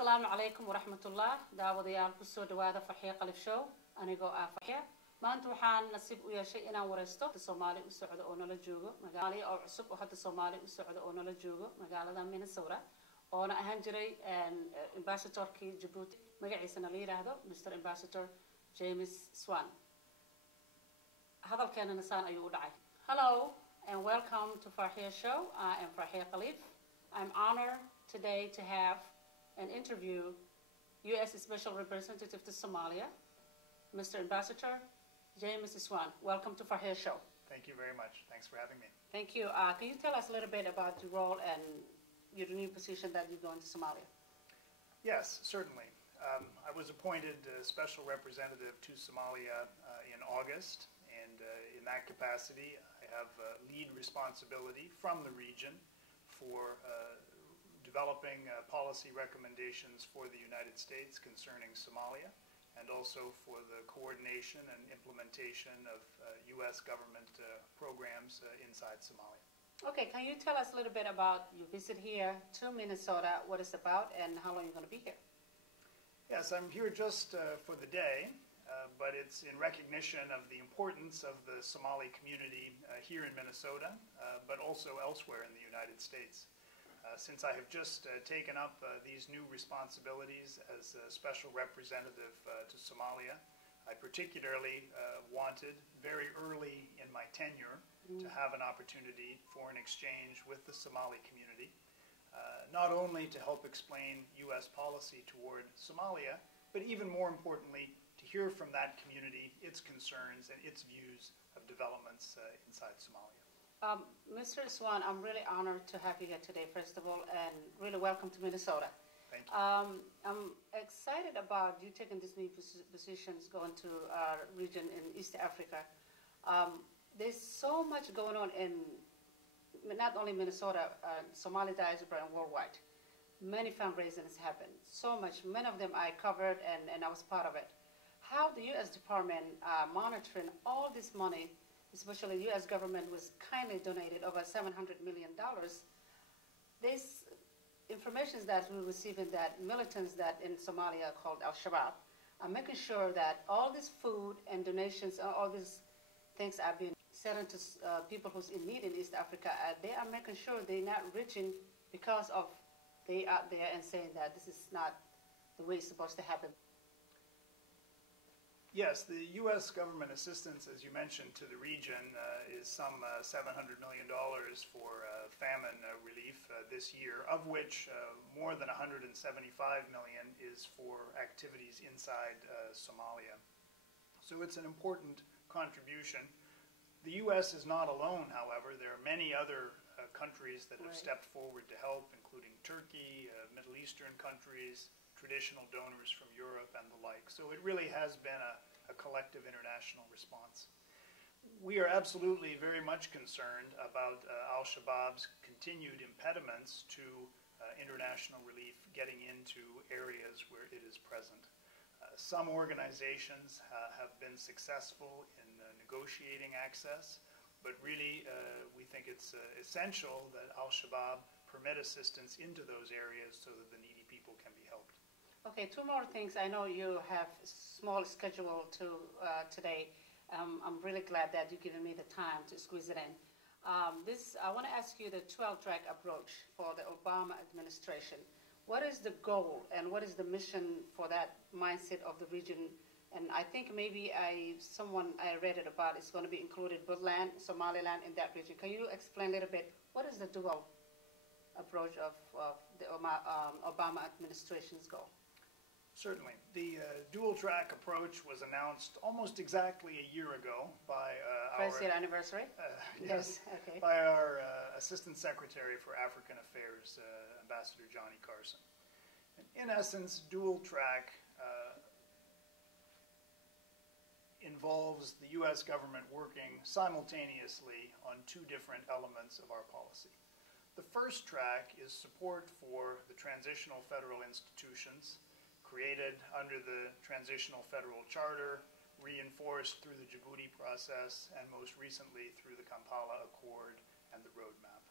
Assalamu alaikum wa rahmatullah. Daawadayaal ku soo dhawaada Farxiyo Qalif Show. Anigoo Farxiyo. Maanta waxaan nasiib u yeeshay inaan wareysto Soomaali u socdo oo nala joogo magaalada oo cusub oo hadda Soomaali u socdo oo nala joogo magaalada Minnesota oo na ahaan jiray ambassador-kii Djibouti magaciisana la yiraahdo Mr. Ambassador James Swan. Hadalkeena nasaan ayuu u dhacay. Hello and welcome to Farxiyo Show. I am Farxiyo Qalif. I'm honored today to have an interview U.S. Special Representative to Somalia, Mr. Ambassador James Swan. Welcome to Farxiyo Show. Thank you very much. Thanks for having me. Thank you. Can you tell us a little bit about your role and your new position that you're going to Somalia? Yes, certainly. I was appointed Special Representative to Somalia in August, and in that capacity I have lead responsibility from the region for developing policy recommendations for the United States concerning Somalia, and also for the coordination and implementation of U.S. government programs inside Somalia. Okay, can you tell us a little bit about your visit here to Minnesota, what it's about, and how long you're going to be here? Yes, I'm here just for the day, but it's in recognition of the importance of the Somali community here in Minnesota, but also elsewhere in the United States. Since I have just taken up these new responsibilities as a special representative to Somalia, I particularly wanted very early in my tenure to have an opportunity for an exchange with the Somali community, not only to help explain U.S. policy toward Somalia, but even more importantly, to hear from that community its concerns and its views of developments inside Somalia. Mr. Swan, I'm really honored to have you here today, first of all, and really welcome to Minnesota. Thank you. I'm excited about you taking these new positions going to our region in East Africa. There's so much going on in not only Minnesota, Somali diaspora and worldwide. Many fundraisings happen, so much. Many of them I covered and I was part of it. How the U.S. Department monitoring all this money, especially the U.S. government was kindly donated over $700 million. There's information that we're receiving that militants that in Somalia called Al-Shabaab are making sure that all this food and donations, all these things are being sent to people who's in need in East Africa. They are making sure they're not reaching because of they are there and saying that this is not the way it's supposed to happen. Yes, the U.S. government assistance, as you mentioned, to the region is some $700 million for famine relief this year, of which more than $175 million is for activities inside Somalia. So it's an important contribution. The U.S. is not alone, however. There are many other countries that have stepped forward to help, including Turkey, Middle Eastern countries, traditional donors from Europe and the like. So it really has been a collective international response. We are absolutely very much concerned about Al-Shabaab's continued impediments to international relief getting into areas where it is present. Some organizations have been successful in negotiating access, but really we think it's essential that Al-Shabaab permit assistance into those areas so that the needy people can be helped. Okay, two more things. I know you have a small schedule to today. I'm really glad that you've given me the time to squeeze it in. I want to ask you the 12-track approach for the Obama administration. What is the goal and what is the mission for that mindset of the region? And I think maybe I read it about it's going to be included both land, Somaliland in that region. Can you explain a little bit what is the dual approach of the Obama administration's goal? Certainly. The dual-track approach was announced almost exactly a year ago by First year anniversary? Yes, okay. by our Assistant Secretary for African Affairs, Ambassador Johnny Carson. In essence, dual-track involves the U.S. government working simultaneously on two different elements of our policy. The first track is support for the transitional federal institutions created under the Transitional Federal Charter, reinforced through the Djibouti process, and most recently through the Kampala Accord and the Roadmap.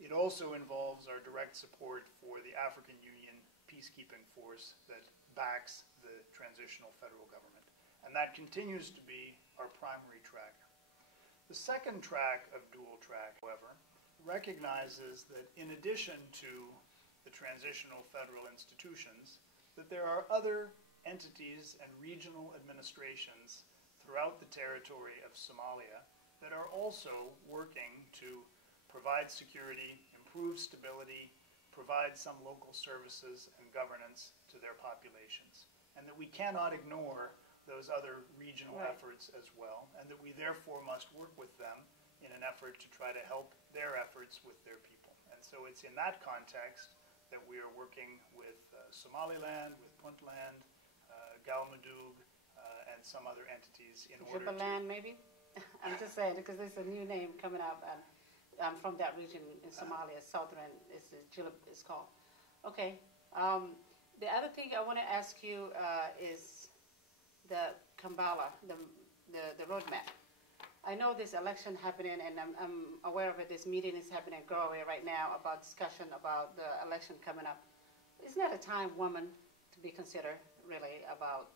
It also involves our direct support for the African Union peacekeeping force that backs the transitional federal government. And that continues to be our primary track. The second track of dual track, however, recognizes that in addition to the transitional federal institutions, that there are other entities and regional administrations throughout the territory of Somalia that are also working to provide security, improve stability, provide some local services and governance to their populations. And that we cannot ignore those other regional efforts as well, and that we therefore must work with them in an effort to try to help their efforts with their people. And so it's in that context that we are working with Somaliland, with Puntland, Galmudug, and some other entities in order Jubaland, maybe? I'm just saying, because there's a new name coming up, and I'm from that region in Somalia, Southern, it's called. Okay. The other thing I want to ask you is the Kambala, the roadmap. I know this election happening, and I'm aware of it. This meeting is happening in Galway right now about discussion about the election coming up. Isn't that a time, woman, to be considered really about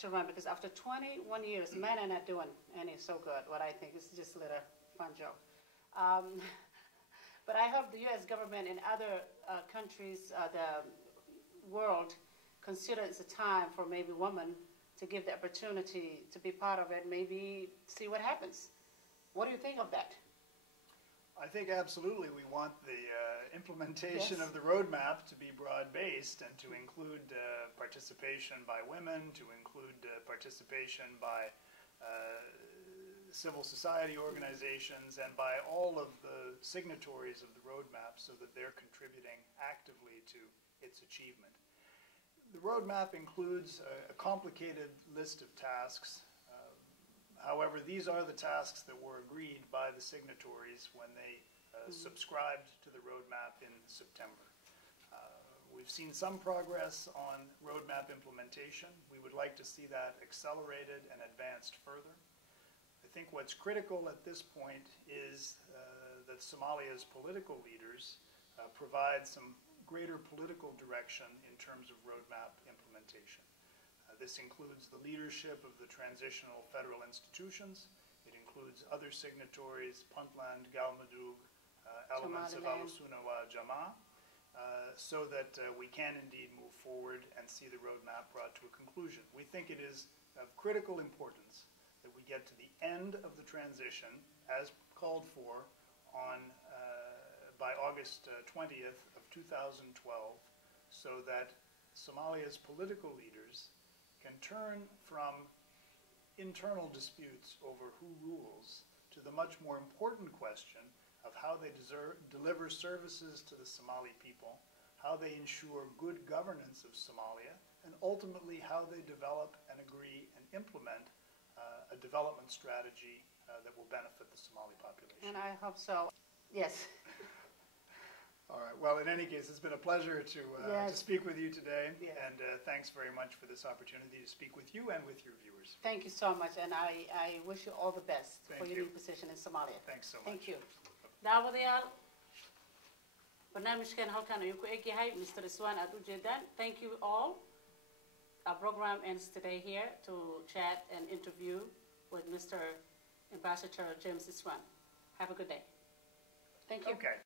to run? Because after 21 years, men are not doing any so good. What I think is just a little fun joke. But I hope the U.S. government and other countries, the world, consider it's a time for maybe women to give the opportunity to be part of it, maybe see what happens. What do you think of that? I think absolutely we want the implementation of the roadmap to be broad-based and to include participation by women, to include participation by civil society organizations and by all of the signatories of the roadmap so that they're contributing actively to its achievement. The roadmap includes a complicated list of tasks. However, these are the tasks that were agreed by the signatories when they subscribed to the roadmap in September. We've seen some progress on roadmap implementation. We would like to see that accelerated and advanced further. I think what's critical at this point is that Somalia's political leaders provide some greater political direction in terms of roadmap implementation. This includes the leadership of the transitional federal institutions. It includes other signatories, Puntland, Galmudug, elements of Al-Sunawa Jama, so that we can indeed move forward and see the roadmap brought to a conclusion. We think it is of critical importance that we get to the end of the transition as called for on by August 20th of 2012, so that Somalia's political leaders can turn from internal disputes over who rules to the much more important question of how they deliver services to the Somali people, how they ensure good governance of Somalia, and ultimately how they develop and agree and implement a development strategy that will benefit the Somali population. And I hope so. Yes. All right. Well, in any case, it's been a pleasure to speak with you today, and thanks very much for this opportunity to speak with you and with your viewers. Thank you so much, and I wish you all the best for your new position in Somalia. Thanks so much. Thank you. Daawadayaal, barnaamijkan halkan ayuu ku egyahay. Mr. Iswan aad u jeedaan. Thank you all. Our program ends today here to chat and interview with Mr. Ambassador James Iswan. Have a good day. Thank you. Okay.